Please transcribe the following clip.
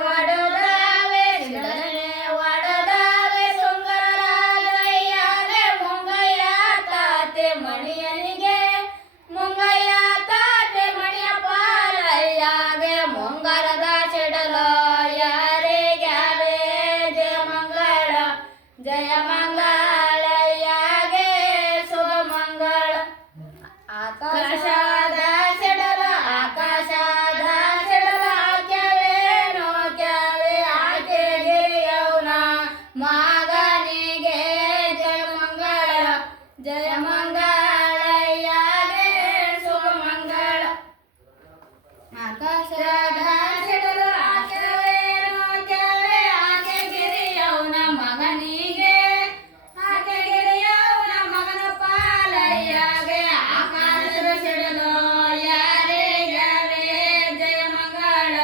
ವಡದಾವೆ ಸಿಡಲನೆ ವಡದಾವೆ ಸುಂದರರಾಜಯ್ಯನೇ ಮುಂಗಯ್ಯ ತಾತೆ ಮಣಿಯನಿಗೆ ಮುಂಗಯ್ಯ ತಾತೆ ಮಣಿಯ ಪಾಲಯ್ಯಾಗೆ ಮುಂಗರದ ಸಿಡಲು ಯಾರಿಗ್ಯಾವೆ ಜಯ ಮಂಗಳಯ್ಯಾಗೆ ಶುಭ ಮಂಗಳ ಆಕಾಶದ ಸಿಡಲು ಆಕಾಶದ ಸಿಡಲು ಆಕ್ಯವೇನೋ ಕ್ಯಾವೆ ಆಕೆ ಗಿರಿಯವನ ಮಗನಿಗೆ ಜಯ ಮಂಗಳಯ್ಯಾಗೆ ಶುಭ ಮಂಗಳ ಆಕಾಶದ ಸಿಡಲು ಆಕ್ಯವೇನೋ ಕ್ಯಾವೆ ಆಕೆ ಗಿರಿಯವನ ಮಗನಿಗೆ ಆಕೆ ಗಿರಿಯವನ ಮಗನ ಪಾಲಯ್ಯಾಗೆ ಆಕಾಶದ ಸಿಡಲು ಯಾರಿಗ್ಯಾವೆ ಜಯ ಮಂಗಳ